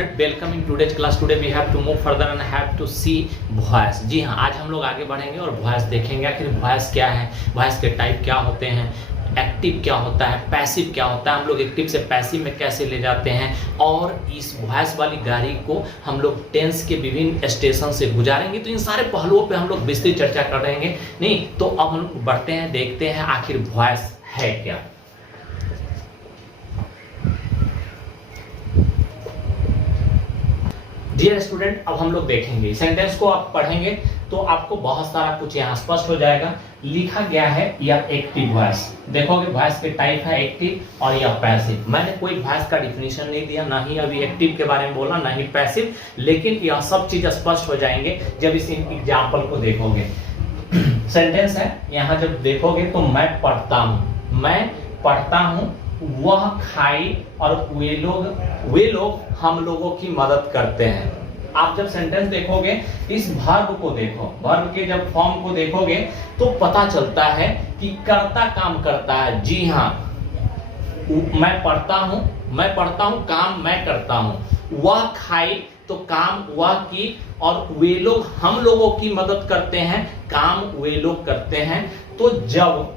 student, welcome in today's class. Today we have to move further and have to see voice. जी हाँ, आज हम लोग आगे बढ़ेंगे और voice देखेंगे आखिर voice क्या है, voice के टाइप क्या होते हैं, एक्टिव क्या होता है, पैसिव क्या होता है, हम लोग एक्टिव से पैसिव में कैसे ले जाते हैं और इस वॉइस वाली गाड़ी को हम लोग टेंस के विभिन्न स्टेशन से गुजारेंगे। तो इन सारे पहलुओं पे हम लोग विस्तृत चर्चा करेंगे। नहीं तो अब हम लोग बढ़ते हैं, देखते हैं आखिर वॉइस है क्या। डियर स्टूडेंट, अब हम लोग देखेंगे सेंटेंस को, आप पढ़ेंगे तो आपको बहुत सारा कुछ यहाँ स्पष्ट हो जाएगा। लिखा गया है यह एक्टिव वॉइस, देखोगे वॉइस के टाइप है एक्टिव और यह पैसिव। मैंने कोई वॉइस का डिफिनीशन नहीं दिया, ना ही अभी एक्टिव के बारे में बोला, ना ही पैसिव, लेकिन यह सब चीज स्पष्ट हो जाएंगे जब इस एग्जाम्पल को देखोगे। सेंटेंस है, यहाँ जब देखोगे तो मैं पढ़ता हूँ, वह खाई और वे लोग हम लोगों की मदद करते हैं। आप जब सेंटेंस देखोगे इस वर्ब को देखो, वर्ब के जब फॉर्म को देखोगे तो पता चलता है कि कर्ता काम करता है। जी हाँ, मैं पढ़ता हूँ काम मैं करता हूँ। वह खाई तो काम वह की, और वे लोग हम लोगों की मदद करते हैं, काम वे लोग करते हैं। तो जब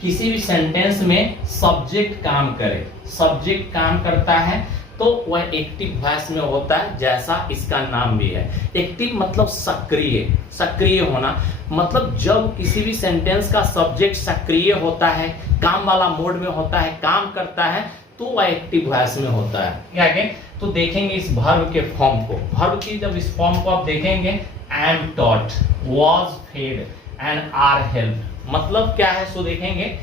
किसी भी सेंटेंस में सब्जेक्ट काम करे, सब्जेक्ट काम करता है तो वह एक्टिव वॉइस में होता है, जैसा इसका नाम भी है। एक्टिव मतलब सक्रिय होना, मतलब जब किसी भी सेंटेंस का सब्जेक्ट सक्रिय होता है, काम वाला मोड में होता है, काम करता है, तो वह एक्टिव वॉइस में होता है। आगे तो देखेंगे इस वर्ब के फॉर्म को। वर्ब की जब इस फॉर्म को आप देखेंगे, am taught, was fed and are helped, मतलब क्या है सो देखेंगे।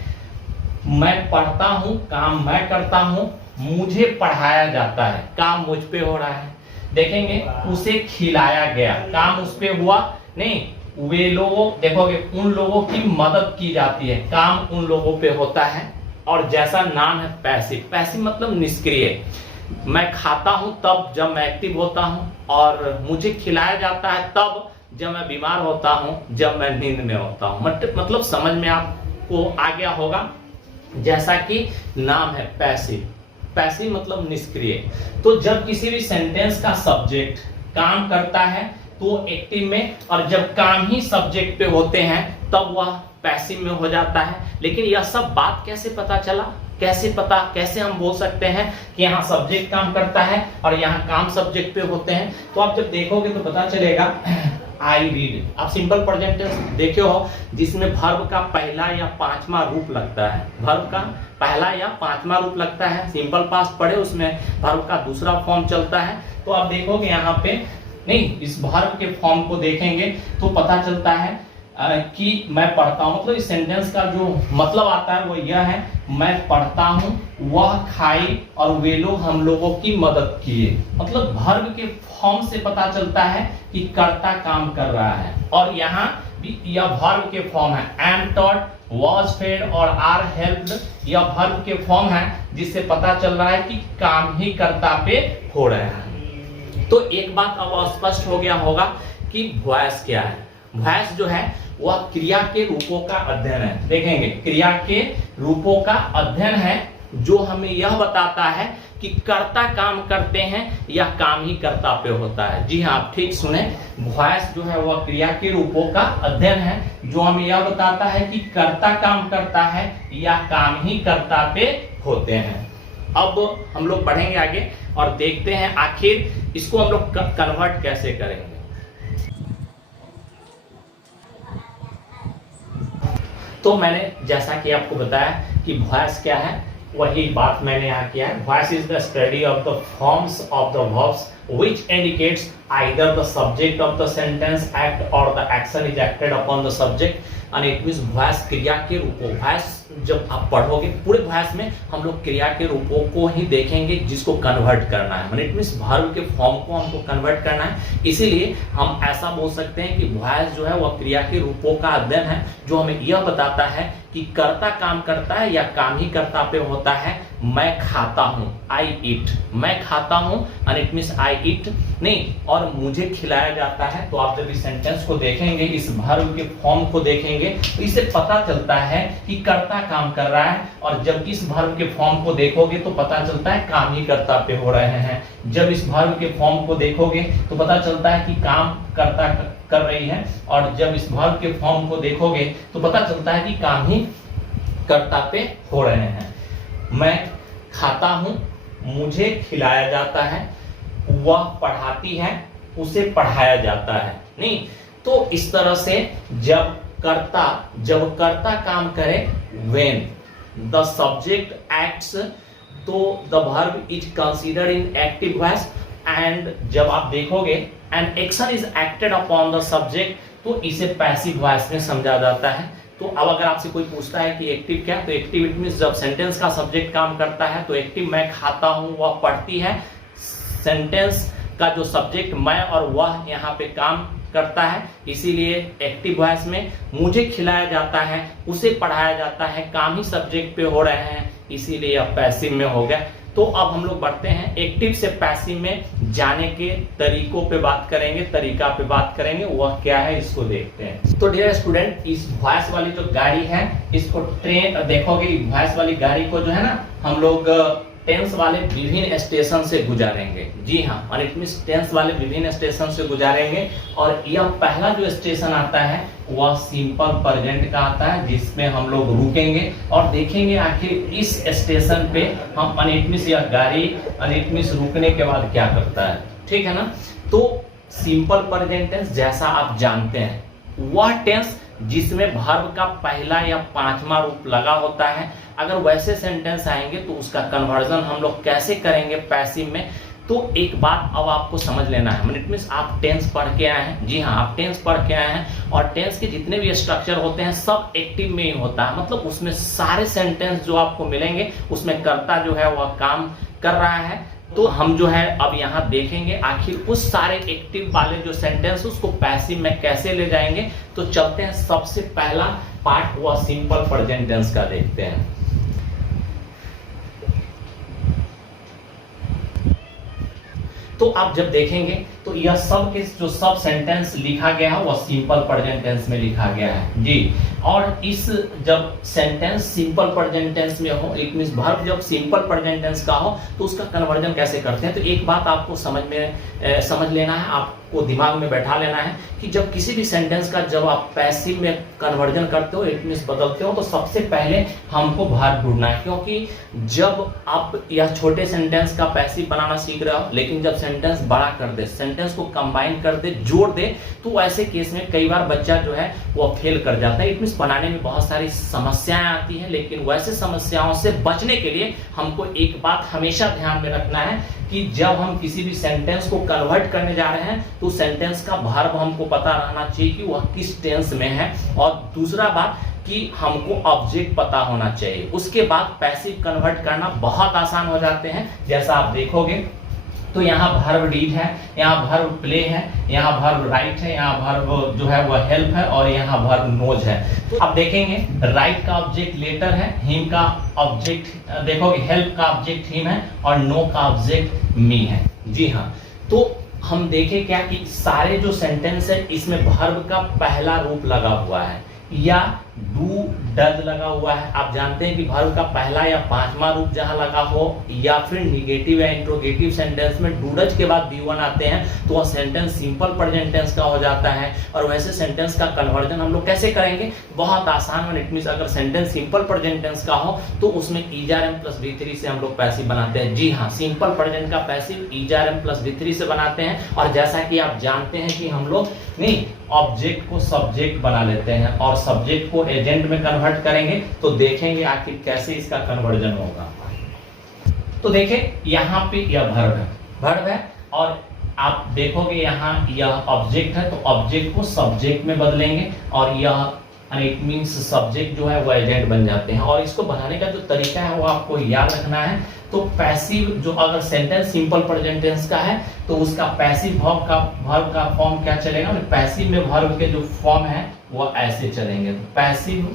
मैं पढ़ता हूँ, काम मैं करता हूँ, मुझे पढ़ाया जाता है, काम मुझ पे हो रहा है। देखेंगे उसे खिलाया गया, काम उस पे हुआ नहीं, वे लोगों, देखोगे उन लोगों की मदद की जाती है, काम उन लोगों पे होता है। और जैसा नाम है पैसिव मतलब निष्क्रिय। मैं खाता हूं तब जब मैं एक्टिव होता हूं, और मुझे खिलाया जाता है तब जब मैं बीमार होता हूं, जब मैं नींद में होता हूं। मतलब समझ में आपको आ गया होगा, जैसा कि नाम है पैसिव मतलब निष्क्रिय। तो जब किसी भी सेंटेंस का सब्जेक्ट काम करता है तो एक्टिव में, और जब काम ही सब्जेक्ट पे होते हैं तब वह पैसिव में हो जाता है। लेकिन यह सब बात कैसे पता चला, कैसे हम बोल सकते हैं कि यहाँ सब्जेक्ट काम करता है और यहाँ काम सब्जेक्ट पे होते हैं। तो आप जब देखोगे तो पता चलेगा। आई रीड, आप सिंपल प्रेजेंट टेंस देखे हो जिसमें वर्ब का पहला या पांचवा रूप लगता है, वर्ब का पहला या पांचवा रूप लगता है। सिंपल पास्ट पढ़े, उसमें वर्ब का दूसरा फॉर्म चलता है। तो आप देखोगे यहाँ पे नहीं, इस वर्ब के फॉर्म को देखेंगे तो पता चलता है कि मैं पढ़ता हूँ, मतलब इस सेंटेंस का जो मतलब आता है वो यह है, मैं पढ़ता हूँ, वह खाई और वे लोग हम लोगों की मदद किए। मतलब वर्ब के फॉर्म से पता चलता है कि कर्ता काम कर रहा है। और यहाँ भी यह वर्ब के फॉर्म है, एम टॉट, वाज फेड और आर हेल्प्ड, यह वर्ब के फॉर्म है जिससे पता चल रहा है कि काम ही कर्ता पे हो रहा है। तो एक बात अब स्पष्ट हो गया होगा कि वॉइस क्या है। वॉइस जो है वह क्रिया के रूपों का अध्ययन है। देखेंगे क्रिया के रूपों का अध्ययन है जो हमें यह बताता है कि कर्ता काम करते हैं या काम ही कर्ता पे होता है। जी हाँ, आप ठीक सुने, वॉइस जो है वह क्रिया के रूपों का अध्ययन है जो हमें यह बताता है कि कर्ता काम करता है या काम ही कर्ता पे होते हैं। अब हम लोग बढ़ेंगे आगे और देखते हैं आखिर इसको हम लोग कन्वर्ट कैसे करेंगे। तो मैंने जैसा कि आपको बताया कि वॉइस क्या है, वही बात मैंने यहाँ किया है। Voice is the study of the forms of the verbs which indicates either the subject of the sentence act or the action is acted upon the subject, and it means voice क्रिया के रूपों। Voice जब आप पढ़ोगे पूरे voice में हम लोग क्रिया के रूपों को ही देखेंगे जिसको कन्वर्ट करना है। इट मींस वर्ब के फॉर्म को हमको कन्वर्ट करना है। इसीलिए हम ऐसा बोल सकते हैं कि वॉइस जो है वह क्रिया के रूपों का अध्ययन है जो हमें यह बताता है कि कर्ता काम करता है या काम ही कर्ता पे होता है। मैं खाता हूं, आई ईट, मैं खाता हूं और इट मींस आई ईट नहीं, और मुझे खिलाया जाता है। तो आप जब इस सेंटेंस को देखेंगे, इस वर्ब के फॉर्म को देखेंगे, तो इससे पता चलता है कि कर्ता काम कर रहा है। और जब इस वर्ब के फॉर्म को देखोगे तो पता चलता है काम ही कर्ता पे हो रहे हैं। जब इस वर्ब के फॉर्म को देखोगे तो पता चलता है कि काम कर्ता कर रही है, और जब इस वर्ब के फॉर्म को देखोगे तो पता चलता है कि काम ही कर्ता पे हो रहे हैं। मैं खाता हूं, मुझे खिलाया जाता है, वह पढ़ाती है, उसे पढ़ाया जाता है। नहीं, तो इस तरह से जब कर्ता काम करे, व्हेन द सब्जेक्ट एक्ट्स, तो the verb is considered in active voice. And जब आप देखोगे an action is acted upon the subject, तो इसे पैसिव वॉइस में समझा जाता है। तो अब अगर आपसे कोई पूछता है कि एक्टिव क्या, तो एक्टिव इट मींस जब सेंटेंस का सब्जेक्ट काम करता है। तो एक्टिव मैं खाता हूं, वह पढ़ती है, सेंटेंस का जो सब्जेक्ट मैं और वह यहाँ पे काम करता है, इसीलिए एक्टिव वॉइस में। मुझे खिलाया जाता है, उसे पढ़ाया जाता है, काम ही सब्जेक्ट पे हो रहे हैं, इसीलिए अब पैसिव में हो गया। तो अब हम लोग बढ़ते हैं एक्टिव से पैसिव में जाने के तरीकों पे बात करेंगे, तरीका पे बात करेंगे, वह क्या है इसको देखते हैं। तो डियर स्टूडेंट, इस वॉइस वाली जो गाड़ी है, इसको ट्रेन देखोगे, वॉइस वाली गाड़ी को जो है ना, हम लोग टेंस वाले विभिन्न स्टेशन से गुजारेंगे। जी हाँ, और इट मींस टेंस वाले विभिन्न स्टेशन से गुजारेंगे। और यह पहला जो स्टेशन आता है वह सिंपल प्रेजेंट का आता है, जिसमें हम लोग रुकेंगे और देखेंगे आखिर इस स्टेशन पे हम इट मींस यह गाड़ी इट मींस रुकने के बाद क्या करता है। ठीक है ना। तो सिंपल प्रेजेंट टेंस जैसा आप जानते हैं, वह टेंस जिसमें वर्ब का पहला या पांचवा रूप लगा होता है। अगर वैसे सेंटेंस आएंगे तो उसका कन्वर्जन हम लोग कैसे करेंगे पैसिव में। तो एक बात अब आपको समझ लेना है, इट मींस आप टेंस पढ़ के आए हैं। जी हाँ, आप टेंस पढ़ के आए हैं, और टेंस के जितने भी स्ट्रक्चर होते हैं सब एक्टिव में ही होता है। मतलब उसमें सारे सेंटेंस जो आपको मिलेंगे उसमें कर्ता जो है वह काम कर रहा है। तो हम जो है अब यहाँ देखेंगे आखिर उस सारे एक्टिव वाले जो सेंटेंस उसको पैसिव में कैसे ले जाएंगे। तो चलते हैं, सबसे पहला पार्ट वह सिंपल प्रेजेंट टेंस का देखते हैं। तो आप जब देखेंगे तो यह सब के जो सब सेंटेंस लिखा गया है वह सिंपल प्रेजेंट टेंस में लिखा गया है जी। और इस जब सेंटेंस सिंपल प्रेजेंट टेंस में हो, इट मींस वर्ब जब सिंपल प्रेजेंट टेंस का हो, तो उसका कन्वर्जन कैसे करते हैं। तो एक बात आपको समझ लेना है, आपको दिमाग में बैठा लेना है कि जब किसी भी सेंटेंस का जब आप पैसिव में कन्वर्जन करते हो, इट मींस बदलते हो, तो सबसे पहले हमको वर्ब ढूंढना है। क्योंकि जब आप यह छोटे सेंटेंस का पैसिव बनाना सीख रहे हो, लेकिन जब सेंटेंस बड़ा कर दे, सेंटेंस को कंबाइन कर दे, जोड़ दे, तो ऐसे केस में कई बार बच्चा जो है वो फेल कर जाता है। इट मींस बनाने में बहुत सारी समस्याएं आती हैं, लेकिन वैसे समस्याओं से बचने के लिए हमको एक बात हमेशा ध्यान में रखना है कि जब हम किसी भी सेंटेंस को कन्वर्ट करने जा रहे हैं तो सेंटेंस का वर्ब हमको पता रहना चाहिए कि वह किस टेंस में है। और दूसरा बात कि हमको ऑब्जेक्ट पता होना चाहिए। उसके बाद पैसिव कन्वर्ट करना बहुत आसान हो जाते हैं। जैसा आप देखोगे तो यहाँ वर्ब रीड है, यहाँ वर्ब प्ले है, यहाँ वर्ब राइट है, यहाँ वर्ब जो है वह हेल्प है, और यहाँ वर्ब नोज है। तो आप देखेंगे राइट का ऑब्जेक्ट लेटर है, हिम का ऑब्जेक्ट देखोगे, हेल्प का ऑब्जेक्ट हिम है, और नो का ऑब्जेक्ट मी है। जी हाँ, तो हम देखें क्या कि सारे जो सेंटेंस है इसमें वर्ब का पहला रूप लगा हुआ है या डू डज लगा हुआ है। आप जानते हैं कि वर्ब का पहला या पांचवा रूप जहां लगा हो, या फिर निगेटिव या इंट्रोगेटिव सेंटेंस में डू डज के बाद V1 आते हैं, तो वह सेंटेंस सिंपल प्रेजेंट टेंस का हो जाता है। और वैसे सेंटेंस का कन्वर्जन हम लोग कैसे करेंगे, बहुत आसान है। इट मींस अगर सेंटेंस सिंपल प्रेजेंट टेंस का हो तो उसमें ईजर प्लस V3 से हम लोग पैसिव बनाते हैं। जी हाँ, सिंपल प्रेजेंट का पैसिव ईजर प्लस V3 से बनाते हैं। और जैसा कि आप जानते हैं कि हम लोग नहीं ऑब्जेक्ट को सब्जेक्ट बना लेते हैं और सब्जेक्ट को एजेंट में कन्वर्ट करेंगे। तो देखेंगे आखिर कैसे इसका कन्वर्जन होगा। तो देखें यहाँ पे यह वर्ब है, और आप देखोगे यहाँ यह ऑब्जेक्ट है, तो ऑब्जेक्ट को सब्जेक्ट में बदलेंगे, और यह इट मींस सब्जेक्ट जो है वो एजेंट बन जाते हैं। और इसको बनाने का जो तरीका है वो आपको याद रखना है। तो पैसिव जो अगर सेंटेंस सिंपल प्रेजेंट टेंस का है तो उसका पैसिव वर्ब का फॉर्म क्या चलेगा, पैसिव में वर्ब के जो फॉर्म है वो ऐसे चलेंगे। तो पैसिव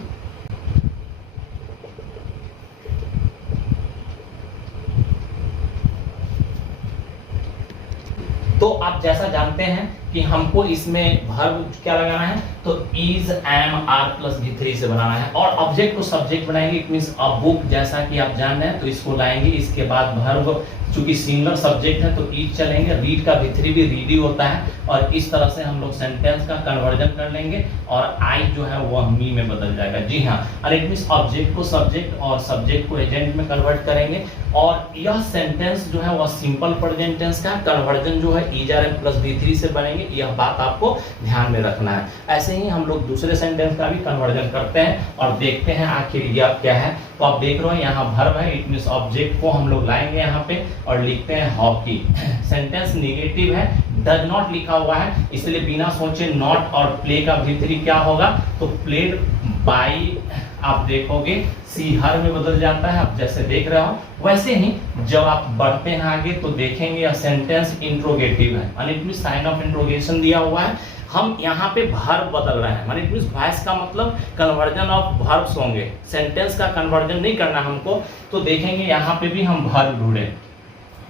तो आप जैसा जानते हैं कि हमको इसमें वर्ब क्या लगाना है, तो is M R plus V3 से बनाना है, और ऑब्जेक्ट को सब्जेक्ट बनाएंगे। इट मींस अ बुक, जैसा कि आप जान रहे हैं, तो इसको लाएंगे। इसके बाद वर्ब, चूंकि सिंगुलर सब्जेक्ट है तो इज चलेंगे। रीड का V3 भी रीड ही होता है, और इस तरह से हम लोग सेंटेंस का कन्वर्जन कर लेंगे, और आई जो है वह मी में बदल जाएगा। जी हाँ, और इट मींस ऑब्जेक्ट को सब्जेक्ट और सब्जेक्ट को एजेंट में कन्वर्ट करेंगे, और यह सेंटेंस जो है वह सिंपल प्रेजेंट टेंस का कन्वर्जन जो है is are am plus V3 से बनेंगे। यह बात आपको ध्यान में रखना है। ऐसे ही हम लोग दूसरे सेंटेंस का भी कन्वर्जन करते हैं और देखते हैं आखिर यह क्या है। तो आप देख रहे हो यहाँ वर्ब है, इट मींस ऑब्जेक्ट को हम लोग लाएंगे यहाँ पे और लिखते हैं हॉकी। सेंटेंस नेगेटिव है, डज नॉट लिखा हुआ है, इसलिए बिना सोचे नॉट और प्ले का V3 क्या होगा, तो प्लेड बाई आप देखोगे सी हर में बदल जाता है। आप जैसे देख रहे हो वैसे ही जब आप बढ़ते हैं आगे तो देखेंगे यह सेंटेंस इंट्रोगेटिव है, और it means sign of interrogation दिया हुआ है। हम यहाँ पे वर्ब बदल रहे हैं, माने इट मींस वॉइस का मतलब कन्वर्जन ऑफ वर्ब्स होंगे, सेंटेंस का कन्वर्जन नहीं करना हमको। तो देखेंगे यहाँ पे भी हम वर्ब ढूंढे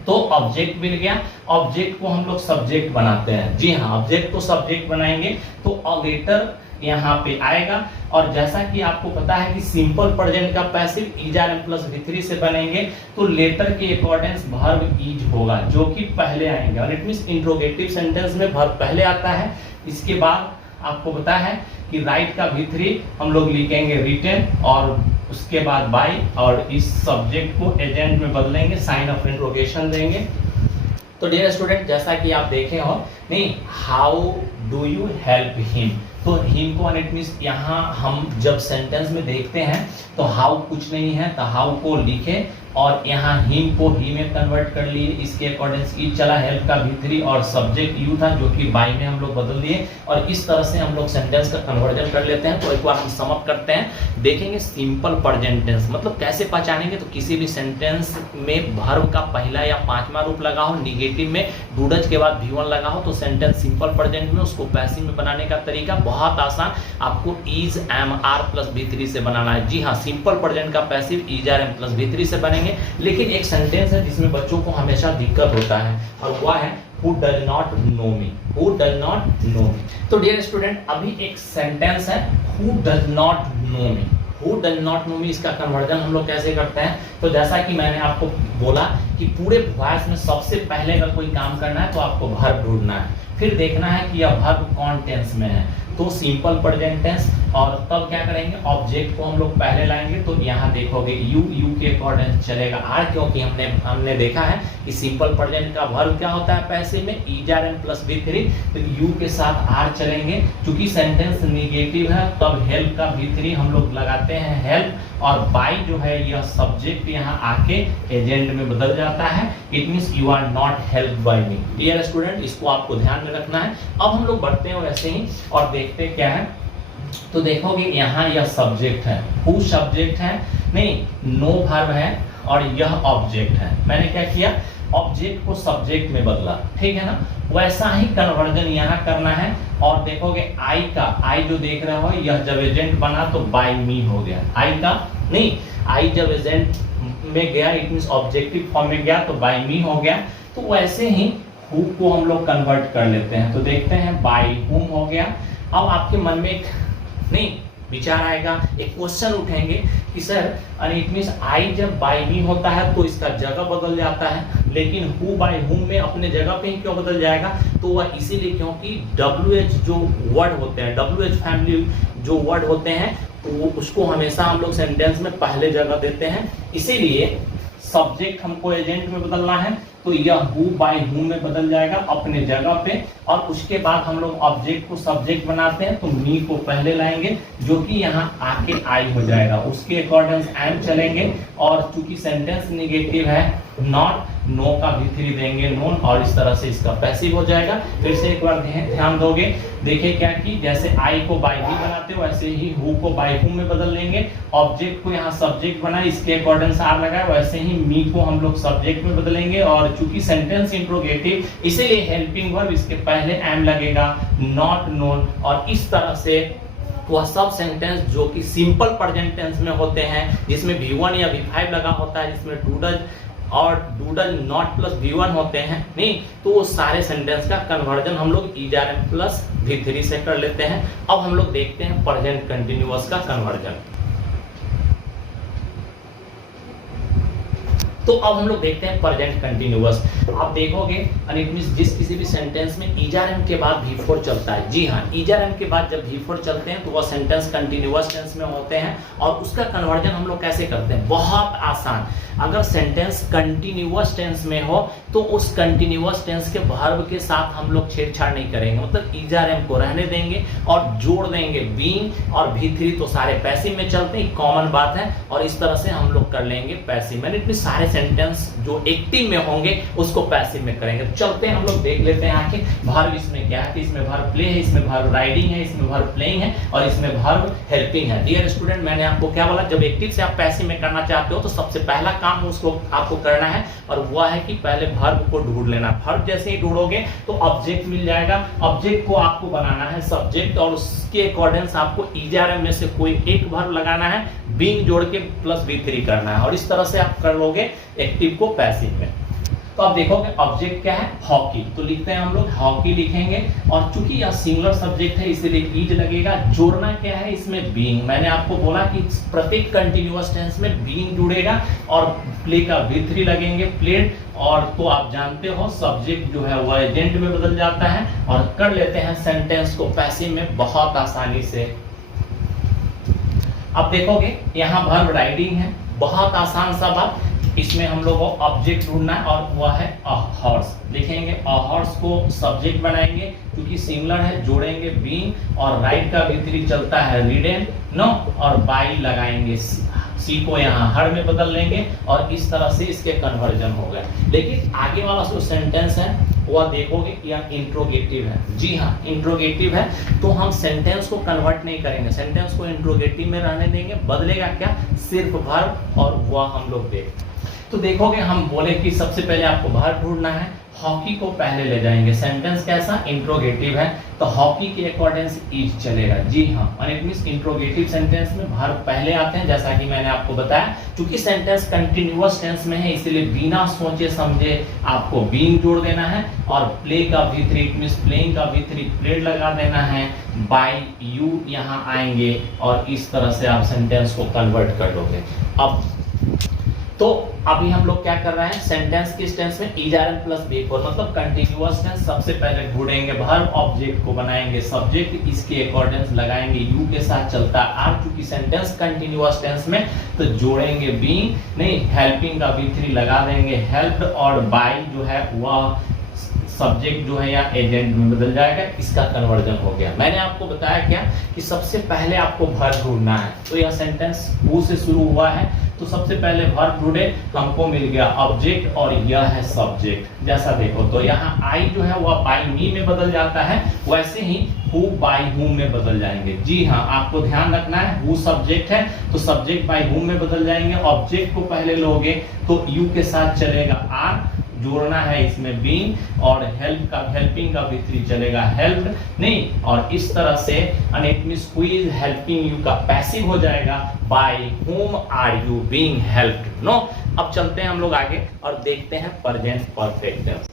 तो ऑब्जेक्ट मिल गया, ऑब्जेक्ट को हम लोग सब्जेक्ट बनाते हैं। जी हाँ, ऑब्जेक्ट को सब्जेक्ट बनाएंगे तो लेटर यहाँ पे आएगा, और जैसा कि आपको पता है कि सिंपल प्रेजेंट का passive is are am plus V3 से बनेंगे, तो लेटर के अकॉर्डिंग वर्ब इज होगा जो कि पहले आएंगे, और इट मींस इंट्रोगेटिव सेंटेंस में वर्ब पहले आता है। इसके बाद आपको पता है कि राइट का V3 हम लोग लिखेंगे रिटन, और उसके बाद बाय, और इस सब्जेक्ट को एजेंट में बदलेंगे, साइन ऑफ इंट्रोगेशन देंगे। तो डियर स्टूडेंट, जैसा कि आप देखे हो, नहीं how do you help him, तो हिम को इट मींस यहाँ हम जब सेंटेंस में देखते हैं तो हाउ कुछ नहीं है, तो हाउ को लिखे और यहाँ हिम को ही में कन्वर्ट कर लिए। इसके अकॉर्डिंग इज चला, हेल्प का V3 और सब्जेक्ट यू था जो कि बाय में हम लोग बदल दिए, और इस तरह से हम लोग सेंटेंस का कन्वर्जन कर लेते हैं। तो एक बार हम सम अप करते हैं, देखेंगे सिंपल प्रेजेंट टेंस मतलब कैसे पहचानेंगे। तो किसी भी सेंटेंस में वर्ब का पहला या पांचवा रूप लगा हो, निगेटिव में डूडज के बाद V1 लगा हो, तो सेंटेंस सिंपल प्रेजेंट में उसको पैसिव में बनाने का तरीका बहुत आसान, आपको is M R plus V3 से बनाना है। जी हाँ, सिंपल प्रेजेंट का passive is are am plus V3 से बनेंगे। लेकिन एक सेंटेंस है जिसमें बच्चों को हमेशा दिक्कत होता है, और वह है who does not know me, who does not know me। तो डियर स्टूडेंट, अभी एक सेंटेंस है who does not know me, who does not know me, इसका कन्वर्जन हम लोग कैसे करते हैं। तो जैसा कि मैंने आपको बोला कि पूरे वॉइस में सबसे पहले अगर कोई काम करना है तो आपको वर्ब ढूंढना है, फिर देखना है कि यह वर्ब कौन टेंस में है, तो सिंपल प्रेजेंट टेंस, और तब क्या करेंगे, ऑब्जेक्ट को हम लोग पहले लाएंगे। तो यहाँ देखोगे यू के अकॉर्डिंग चलेगा आर, क्योंकि हमने देखा है कि सिंपल प्रेजेंट का वर्ब क्या होता है पैसिव में, is are am plus V3, तो यू के साथ आर चलेंगे। चूंकि सेंटेंस निगेटिव है तब हेल्प का V3 हम लोग लगाते हैं हेल्प, और बाय जो है यह सब्जेक्ट यहाँ आके एजेंट में बदल जाता है, it means you are not help by me. Dear student, इसको आपको ध्यान में रखना है। अब हम लोग बढ़ते हैं वैसे ही और देखते क्या है। तो देखोगे यहाँ यह सब्जेक्ट है, हु सब्जेक्ट है, नहीं नो वर्ब है, और यह ऑब्जेक्ट है। मैंने क्या किया, ऑब्जेक्ट को सब्जेक्ट में बदला, ठीक है ना। वैसा ही कन्वर्जन यहाँ करना है, और देखोगे आई का, आई जो देख रहे हो यह जब एजेंट बना तो बाय मी हो गया, आई का नहीं, आई जब एजेंट में गया इट मींस ऑब्जेक्टिव फॉर्म में गया तो बाय मी हो गया। तो वैसे ही हु को हम लोग कन्वर्ट कर लेते हैं, तो देखते हैं बाय हुम हो गया। अब आपके मन में एक नहीं विचार आएगा, एक क्वेश्चन उठेंगे कि सर इट मींस आई जब बाय मी होता है तो इसका जगह बदल जाता है, लेकिन हु बाय हुम में अपने जगह पे ही क्यों बदल जाएगा। तो वह इसीलिए क्योंकि WH जो वर्ड होते हैं, WH फैमिली जो वर्ड होते हैं, तो उसको हमेशा हम लोग सेंटेंस में पहले जगह देते हैं। इसीलिए सब्जेक्ट हमको एजेंट में बदलना है, तो यह हु बाय हुम में बदल जाएगा अपने जगह पे, और उसके बाद हम लोग ऑब्जेक्ट को सब्जेक्ट बनाते हैं, तो मी को पहले लाएंगे जो कि यहाँ आके आई हो जाएगा, उसके अकॉर्डिंग एम चलेंगे, और चूंकि सेंटेंस निगेटिव है नॉट, नो का V3 देंगे नोन, और इस तरह से इसका पैसिव हो जाएगा। फिर से एक बार ध्यान दोगे, देखिए क्या कि जैसे आई को बाय भी बनाते हो वैसे he who co by whom में बदल लेंगे, ऑब्जेक्ट को यहाँ सब्जेक्ट बनाए इसके अकॉर्डिंग आर लगाए, वैसे ही मी को हम लोग सब्जेक्ट में बदलेंगे, और चूंकि सेंटेंस इंट्रोगेटिव इसीलिए हेल्पिंग वर्ब इसके पहले एम लगेगा, नॉट नोन, और इस तरह से वह सब सेंटेंस जो कि सिंपल प्रेजेंट टेंस में होते हैं, जिसमें V1 या V5 लगा होता है, जिसमें डूडज और do does not plus V1 होते हैं, नहीं तो वो सारे सेंटेंस का कन्वर्जन हम लोग is are am plus V3 से कर लेते हैं। अब हम लोग देखते हैं प्रेजेंट कंटिन्यूअस का कन्वर्जन। तो अब हम लोग देखते हैं प्रेजेंट कंटिन्यूअस। आप देखोगे इट मींस जिस किसी भी सेंटेंस में ईजआरएम के बाद V4 चलता है, जी हाँ, ईजआरएम के बाद जब V4 चलते हैं तो वह सेंटेंस कंटिन्यूअस टेंस में होते हैं। और उसका कन्वर्जन हम लोग कैसे करते हैं, बहुत आसान। अगर सेंटेंस कंटिन्यूअस टेंस में हो तो उस कंटिन्यूअस टेंस के वर्ब के साथ हम लोग छेड़छाड़ नहीं करेंगे, मतलब ईजआरएम को रहने देंगे और जोड़ देंगे बीइंग और V3, तो सारे पैसिव में चलते हैं, कॉमन बात है। और इस तरह से हम लोग कर लेंगे पैसिव में, इतने सारे सेंटेंस जो एक्टिव में होंगे उसको पैसिव में करेंगे। तो चलते हैं हम लोग देख लेते हैं आखिर वर्ब इसमें क्या है। इसमें वर्ब प्ले है, इसमें वर्ब राइडिंग है, इसमें वर्ब प्लेइंग है और इसमें वर्ब हेल्पिंग है। डियर स्टूडेंट, मैंने आपको क्या बोला, जब एक्टिव से आप पैसिव में करना चाहते हो तो सबसे पहला काम उसको आपको करना है और वह है कि पहले वर्ब को ढूंढ लेना। वर्ब जैसे ही ढूंढोगे तो ऑब्जेक्ट मिल जाएगा, ऑब्जेक्ट को आपको बनाना है सब्जेक्ट और उसके अकॉर्डिंग आपको ईजआरएम में से कोई एक वर्ब लगाना है, बीइंग जोड़ के प्लस V3 करना है और इस तरह से आप कर लोगे एक्टिव को पैसिव में। तो आप देखोगे ऑब्जेक्ट क्या है, हॉकी, तो लिखते हैं हम लोग हॉकी लिखेंगे और चूंकि यह सिंगुलर सब्जेक्ट है इसीलिए ईज लगेगा। जोड़ना क्या है इसमें, बीइंग। मैंने आपको बोला कि प्रत्येक कंटिन्यूअस टेंस में बीइंग जुड़ेगा और प्ले का V3 लगेंगे, प्लेड। और तो आप जानते हो सब्जेक्ट जो है वह एजेंट में बदल जाता है और कर लेते हैं सेंटेंस को पैसिव में बहुत आसानी से। अब देखोगे यहाँ वर्ब राइडिंग है, बहुत आसान सा बात। इसमें हम लोग को ऑब्जेक्ट ढूंढना है और वह है अ हॉर्स, लिखेंगे अ हॉर्स को सब्जेक्ट बनाएंगे क्योंकि सिंगुलर है, जोड़ेंगे बीइंग और राइट का V3 चलता है रीडन नो और बाई लगाएंगे, सी को यहाँ हर में बदल लेंगे और इस तरह से इसके कन्वर्जन हो गए। लेकिन आगे वाला जो सेंटेंस है वह देखोगे यह इंट्रोगेटिव है, जी हाँ इंट्रोगेटिव है, तो हम सेंटेंस को कन्वर्ट नहीं करेंगे, सेंटेंस को इंट्रोगेटिव में रहने देंगे। बदलेगा क्या, सिर्फ वर्ब और वह हम लोग देख। तो देखोगे हम बोले कि सबसे पहले आपको वर्ब ढूंढना है, हॉकी को पहले ले जाएंगे, सेंटेंस कैसा इंट्रोगेटिव है तो हॉकी के अकॉर्डिंग इज चलेगा, जी हाँ। और इट मींस इंट्रोगेटिव सेंटेंस में वर्ब पहले आते हैं, जैसा कि मैंने आपको बताया। क्योंकि सेंटेंस कंटिन्यूअस टेंस में है इसलिए बिना सोचे समझे आपको बीइंग जोड़ देना है और प्ले का V3 इट मींस प्लेइंग का V3 प्लेड लगा देना है, बाय यू यहाँ आएंगे और इस तरह से आप सेंटेंस को कन्वर्ट कर लोगे। अब तो अभी हम लोग क्या कर रहे हैं, सेंटेंस किस टेंस में, ईजआरएम प्लस V4 मतलब कंटिन्यूअस टेंस। सबसे पहले ढूंढेंगे वर्ब, ऑब्जेक्ट को बनाएंगे सब्जेक्ट, इसके अकॉर्डिंग लगाएंगे यू के साथ चलता आर, क्योंकि सेंटेंस कंटिन्यूअस टेंस में तो जोड़ेंगे बीइंग नहीं, हेल्पिंग का V3 लगा देंगे हेल्प्ड और बाय जो है वह सब्जेक्ट जो है या एजेंट में बदल जाएगा, इसका कन्वर्जन हो गया। मैंने आपको बताया क्या कि सबसे पहले आपको वर्ब ढूंढना है, तो यह सेंटेंस हु से शुरू हुआ है तो सबसे पहले वर्ब ढूंढे, हमको मिल गया ऑब्जेक्ट और यह है सब्जेक्ट। जैसा देखो तो यहाँ आई जो है वह बाय मी में बदल जाता है, वैसे ही हु बाय हुम में बदल जाएंगे, जी हाँ आपको ध्यान रखना है। हु सब्जेक्ट है तो सब्जेक्ट बाय हुम में बदल जाएंगे, ऑब्जेक्ट को पहले लोगे तो यू के साथ चलेगा आर, जोड़ना है इसमें बीइंग और हेल्प का हेल्पिंग का V3 चलेगा हेल्प्ड नहीं, और इस तरह से it means who is helping you का पैसिव हो जाएगा, by whom are you being helped no. अब चलते हैं हम लोग आगे और देखते हैं प्रेजेंट परफेक्ट टेंस।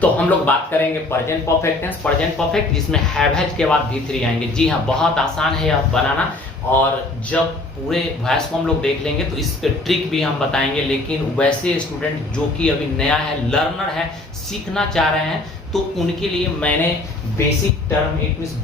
तो हम लोग बात करेंगे present perfect tense, present perfect जिसमें हैव हैज के बाद V3 आएंगे, जी हाँ बहुत आसान है यह बनाना। और जब पूरे वॉइस को हम लोग देख लेंगे तो इस पे ट्रिक भी हम बताएंगे। लेकिन वैसे स्टूडेंट जो कि अभी नया है, लर्नर है, सीखना चाह रहे हैं, तो उनके लिए मैंने basic term it means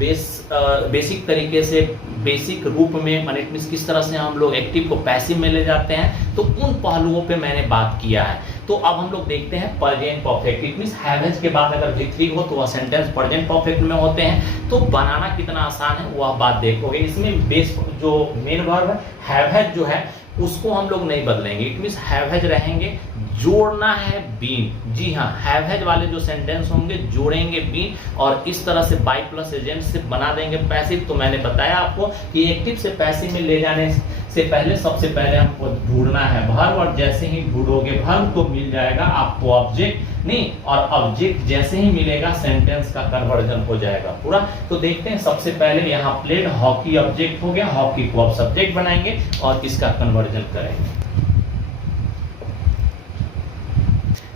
basic तरीके से बेसिक रूप में इट मींस किस तरह से हम लोग एक्टिव को पैसिव में ले जाते हैं, तो उन पहलुओं पे मैंने बात किया है। तो अब हम लोग देखते हैं present perfect. It means have has के बाद अगर V3 हो तो वह सेंटेंस प्रेजेंट परफेक्ट में होते हैं। तो बनाना कितना आसान है वह बात देखोगे। इसमें बेस जो मेन वर्ब है हैव हैज जो है उसको हम लोग नहीं बदलेंगे, इट मींस हैव हैज रहेंगे, जोड़ना है बीन, जी हाँ हैव हैज वाले जो सेंटेंस होंगे जोड़ेंगे बीन और इस तरह से बाय प्लस एजेंट से बना देंगे पैसिव। तो मैंने बताया आपको कि एक्टिव से पैसिव में ले जाने से पहले सबसे पहले हमको ढूंढना है वर्ब, और जैसे ही ढूंढोगे वर्ब तो मिल जाएगा आपको ऑब्जेक्ट, नहीं, और ऑब्जेक्ट जैसे ही मिलेगा सेंटेंस का कन्वर्जन हो जाएगा पूरा। तो देखते हैं, सबसे पहले यहाँ प्लेड हॉकी ऑब्जेक्ट हो गया, हॉकी को अब सब्जेक्ट बनाएंगे और इसका कन्वर्जन करेंगे।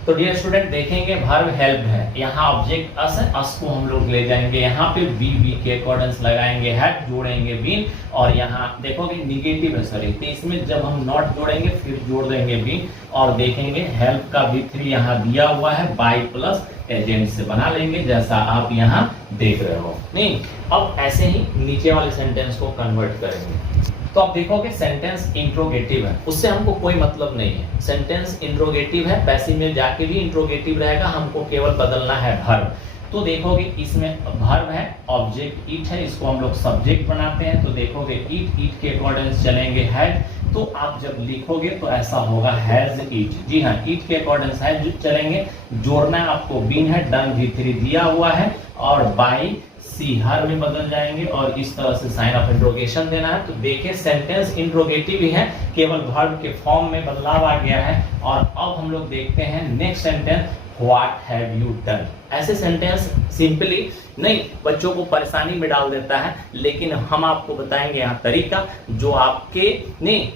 तो डियर स्टूडेंट देखेंगे वर्ब हेल्प है, यहाँ ऑब्जेक्ट अस है, अस को हम लोग ले जाएंगे यहाँ पे बी के अकॉर्डेंस लगाएंगे हैड, जोड़ेंगे बीन, और यहाँ देखोगे निगेटिव है सॉरी, तो इसमें जब हम नॉट जोड़ेंगे फिर जोड़ देंगे बीन, और देखेंगे हेल्प का V3 यहाँ दिया हुआ है बाय प्लस एजेंट से बना लेंगे जैसा आप यहाँ देख रहे हो। नहीं, अब ऐसे ही नीचे वाले सेंटेंस को कन्वर्ट करेंगे। तो आप देखोगे सेंटेंस इंट्रोगेटिव है, उससे हमको कोई मतलब नहीं है। सेंटेंस इंट्रोगेटिव है, पैसिव में जाके भी इंट्रोगेटिव रहेगा, हमको केवल बदलना है वर्ब। तो देखोगे इसमें वर्ब है, ऑब्जेक्ट ईट है, इसको हम लोग सब्जेक्ट बनाते हैं। तो देखोगे ईट के अकॉर्डिंग चलेंगे हैड, तो आप जब लिखोगे तो ऐसा होगा हैज ईट। जी हाँ, ईट के अकॉर्डिंग हैज चलेंगे। जोड़ना आपको बीन है, डन V3 दिया हुआ है, और बाई सी हर में बदल जाएंगे, और इस तरह से साइन ऑफ इंट्रोगेशन देना है। तो देखिए सेंटेंस इंट्रोगेटिव ही है, केवल वर्ब के फॉर्म में बदलाव आ गया है। और अब हम लोग देखते हैं next sentence, what have you done. ऐसे सेंटेंस सिंपली नहीं बच्चों को परेशानी में डाल देता है, लेकिन हम आपको बताएंगे यहाँ तरीका जो आपके नहीं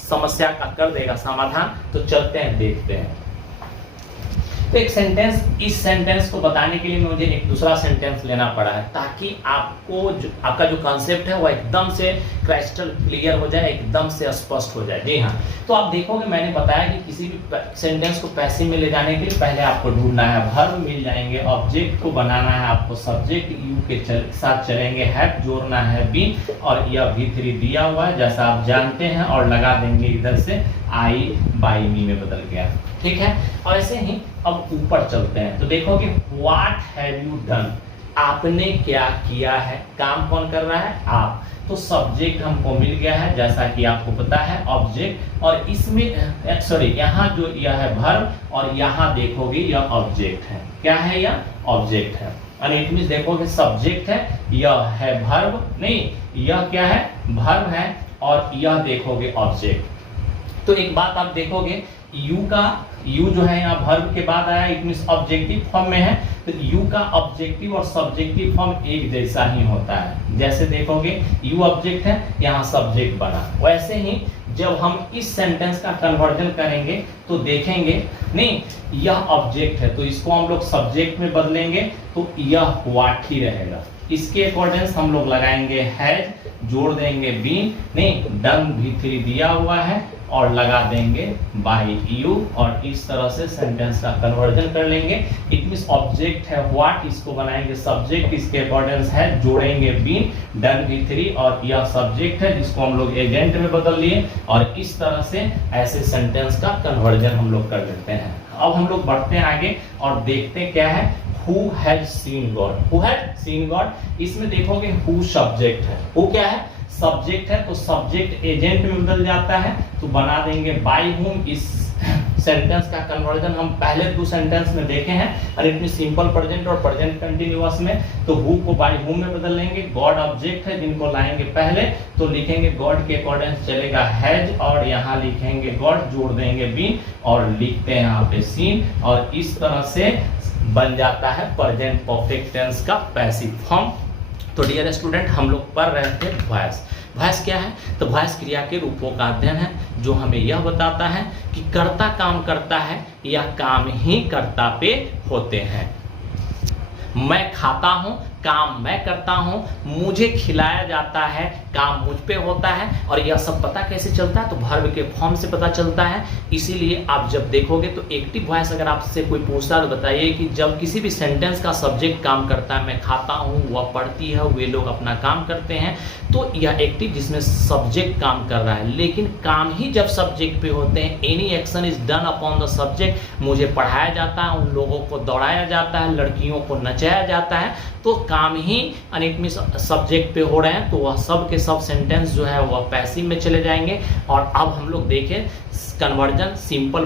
समस्या का कर देगा समाधान। तो चलते हैं देखते हैं। तो एक सेंटेंस, इस सेंटेंस को बताने के लिए मुझे एक दूसरा सेंटेंस लेना पड़ा है, ताकि आपको आपका जो कॉन्सेप्ट है वो एकदम से क्रिस्टल क्लियर हो जाए, एकदम से स्पष्ट हो जाए। जी हाँ, तो आप देखोगे मैंने बताया कि किसी भी सेंटेंस को पैसिव में ले जाने के लिए पहले आपको ढूंढना है वर्ब, मिल जाएंगे, ऑब्जेक्ट को बनाना है आपको सब्जेक्ट, यू के साथ चलेंगे हैव, जोड़ना है बीन, और यह V3 दिया हुआ है जैसा आप जानते हैं, और लगा देंगे इधर से आई बाई मी में बदल गया। ठीक है, और ऐसे ही अब ऊपर चलते हैं। तो देखोगे व्हाट हैव यू डन, आपने क्या किया है, काम कौन कर रहा है, आप। तो सब्जेक्ट हमको मिल गया है जैसा कि आपको पता है ऑब्जेक्ट, और इसमें सॉरी यहाँ जो यह है वर्ब, और यहाँ देखोगे यह ऑब्जेक्ट है। क्या है, यह ऑब्जेक्ट है, और इट मींस देखोगे सब्जेक्ट है, यह है वर्ब, नहीं यह क्या है वर्ब है, और यह देखोगे ऑब्जेक्ट। तो एक बात आप देखोगे यू जो है यहाँ वर्ब के बाद आया, इट मींस ऑब्जेक्टिव फॉर्म में है। तो यू का ऑब्जेक्टिव और सब्जेक्टिव फॉर्म एक जैसा ही होता है। जैसे देखोगे यू ऑब्जेक्ट है, यहाँ सब्जेक्ट बना। वैसे ही जब हम इस सेंटेंस का कन्वर्जन करेंगे तो देखेंगे नहीं यह ऑब्जेक्ट है, तो इसको हम लोग सब्जेक्ट में बदलेंगे, तो यह व्हाट ही रहेगा। इसके अकॉर्डिंग हम लोग लगाएंगे हैज, जोड़ देंगे बीन, नहीं डन V3 दिया हुआ है, और लगा देंगे बाय यू, और इस तरह से सेंटेंस का कन्वर्जन कर लेंगे। इट मींस ऑब्जेक्ट है व्हाट, इसको बनाएंगे सब्जेक्ट, इसके अकॉर्डिंग है, जोड़ेंगे बीन, डन V3, और यह सब्जेक्ट है जिसको हम लोग एजेंट में बदल लिए, और इस तरह से ऐसे सेंटेंस का कन्वर्जन हम लोग कर लेते हैं। अब हम लोग बढ़ते हैं आगे और देखते हैं क्या है, Who has seen God? Who had seen God? इसमें देखोगे who सब्जेक्ट है, who क्या है सब्जेक्ट है, तो सब्जेक्ट एजेंट में बदल जाता है, तो बना देंगे by whom। इस सेंटेंस का कन्वर्जन हम पहले दो सेंटेंस में देखे हैं, और इतनी सिंपल प्रेजेंट और प्रेजेंट कंटिन्यूअस में। तो who को by whom में बदल लेंगे। गॉड ऑब्जेक्ट है जिनको लाएंगे पहले, तो लिखेंगे गॉड के अकॉर्डिंग चलेगा हैज, और यहाँ लिखेंगे गॉड, जोड़ देंगे बीन, और लिखते हैं यहाँ पे सीन, और इस तरह से बन जाता है प्रेजेंट परफेक्ट टेंस का पैसिव फॉर्म। तो डियर स्टूडेंट हम लोग पढ़ रहे थे वॉइस। वॉइस क्या है, तो वॉइस क्रिया के रूपों का अध्ययन है, जो हमें यह बताता है कि कर्ता काम करता है या काम ही कर्ता पे होते हैं। मैं खाता हूँ, काम मैं करता हूँ, मुझे खिलाया जाता है, काम मुझ पे होता है। और यह सब पता कैसे चलता है, तो वर्ब के फॉर्म से पता चलता है। इसीलिए आप जब देखोगे तो एक्टिव वॉइस अगर आपसे कोई पूछता तो बताइए कि जब किसी भी सेंटेंस का सब्जेक्ट काम करता है, मैं खाता हूँ, वह पढ़ती है, वे लोग अपना काम करते हैं, तो यह एक्टिव जिसमें सब्जेक्ट काम कर रहा है। लेकिन काम ही जब सब्जेक्ट पे होते हैं, any action is done upon the subject, मुझे पढ़ाया जाता है, उन लोगों को दौड़ाया जाता है, लड़कियों को नचाया जाता है, तो काम ही अनेक में सब्जेक्ट पे हो रहे हैं, तो वह सब के के सब सेंटेंस जो है वह पैसिव में चले जाएंगे। और अब हम लोग देखें conversion simple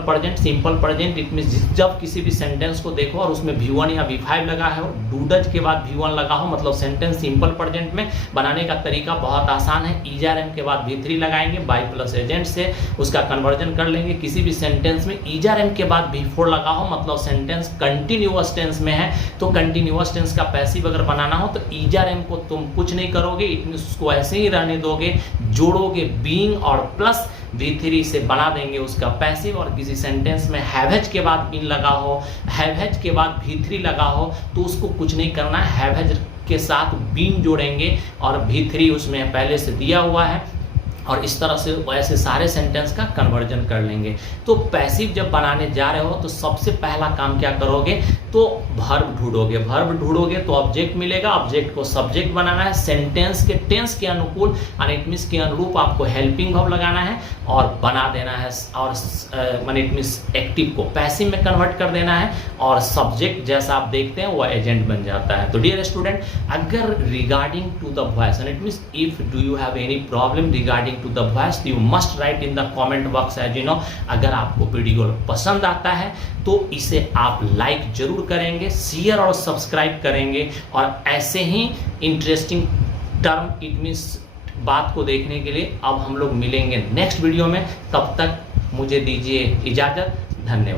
present it means जब किसी भी सेंटेंस को देखो और उसमें V1 या V5 लगा है और डू डज के बाद V1 लगा हो, मतलब सेंटेंस सिंपल प्रेजेंट में बनाने का तरीका बहुत आसान है। ईजर एम के बाद V3 लगाएंगे, बाई प्लस एजेंट से उसका कन्वर्जन कर लेंगे। किसी भी सेंटेंस में ईजर एम के बाद V4 लगा हो, मतलब सेंटेंस कंटिन्यूअस टेंस में है, तो कंटिन्यूअस टेंस का पैसिव अगर बनाना हो तो ईजर एम को तुम कुछ नहीं करोगे, इट मींस उसको ऐसे ही रहने दोगे, जोड़ोगे बीइंग और प्लस V3 से बना देंगे उसका पैसिव। और किसी सेंटेंस में हैव के बाद बीन लगा हो, हैव के बाद V3 लगा हो, तो उसको कुछ नहीं करना है, हैव के साथ बीन जोड़ेंगे और V3 उसमें पहले से दिया हुआ है और इस तरह से वैसे सारे सेंटेंस का कन्वर्जन कर लेंगे। तो पैसिव जब बनाने जा रहे हो तो सबसे पहला काम क्या करोगे, तो वर्ब ढूंढोगे तो ऑब्जेक्ट मिलेगा, ऑब्जेक्ट को सब्जेक्ट बनाना है, सेंटेंस के टेंस के अनुकूल यानी इट मींस के अनुरूप आपको हेल्पिंग वर्ब लगाना है और बना देना है, और माने इट मींस एक्टिव को पैसिव में कन्वर्ट कर देना है और सब्जेक्ट जैसा आप देखते हैं वह एजेंट बन जाता है। तो डियर स्टूडेंट, अगर regarding to the voice and it means if do you have any problem regarding to the voice you must write in the comment box as you know. अगर आपको वीडियो पसंद आता है तो इसे आप लाइक जरूर करेंगे, शेयर और सब्सक्राइब करेंगे और ऐसे ही इंटरेस्टिंग टर्म इट मींस बात को देखने के लिए अब हम लोग मिलेंगे नेक्स्ट वीडियो में। तब तक मुझे दीजिए इजाजत, धन्यवाद।